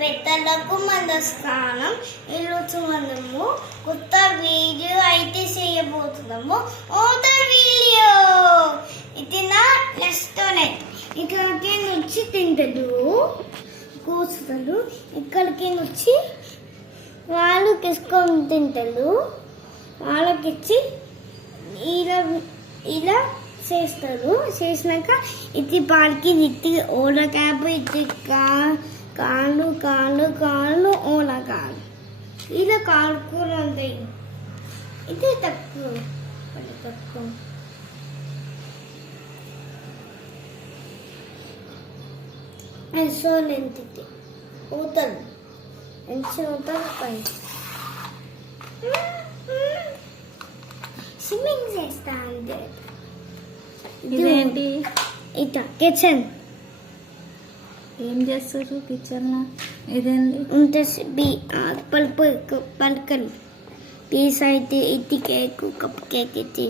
పెద్దలకు నమస్కారం. ఈరోజు మనము కొత్త వీడియో అయితే చేయబోతున్నాము. వీడియో ఇది నా రెస్టారెంట్. ఇక్కడికి వచ్చి తింటారు కూర్చుంటారు. ఇక్కడికి వచ్చి వాళ్ళు తీసుకొని తింటారు. వాళ్ళకి ఇచ్చి ఇలా ఇలా చేస్తారు. చేసినాక ఇది పాలకి ఇది ఓల క్యాప్, ఇది కాళ్ళు కాళ్ళు కాళ్ళు ఓల కాళ్ళు ఇలా కాళ్ళు కూర ఉంటాయి. ఇది తక్కువ తక్కువ ఎంత అవుతుంది ఎంత అవుతుంది పై స్విమ్మింగ్ చేస్తా అంటే ఇదేంటి? ఇట కిచెన్ ఏం చేస్తారు కిచెన్ లో? ఇదేంటి? ఉంటుంది పలుపు పలకలు పీస్ అయితే ఇది కేక్ కప్ కేక్ ఇది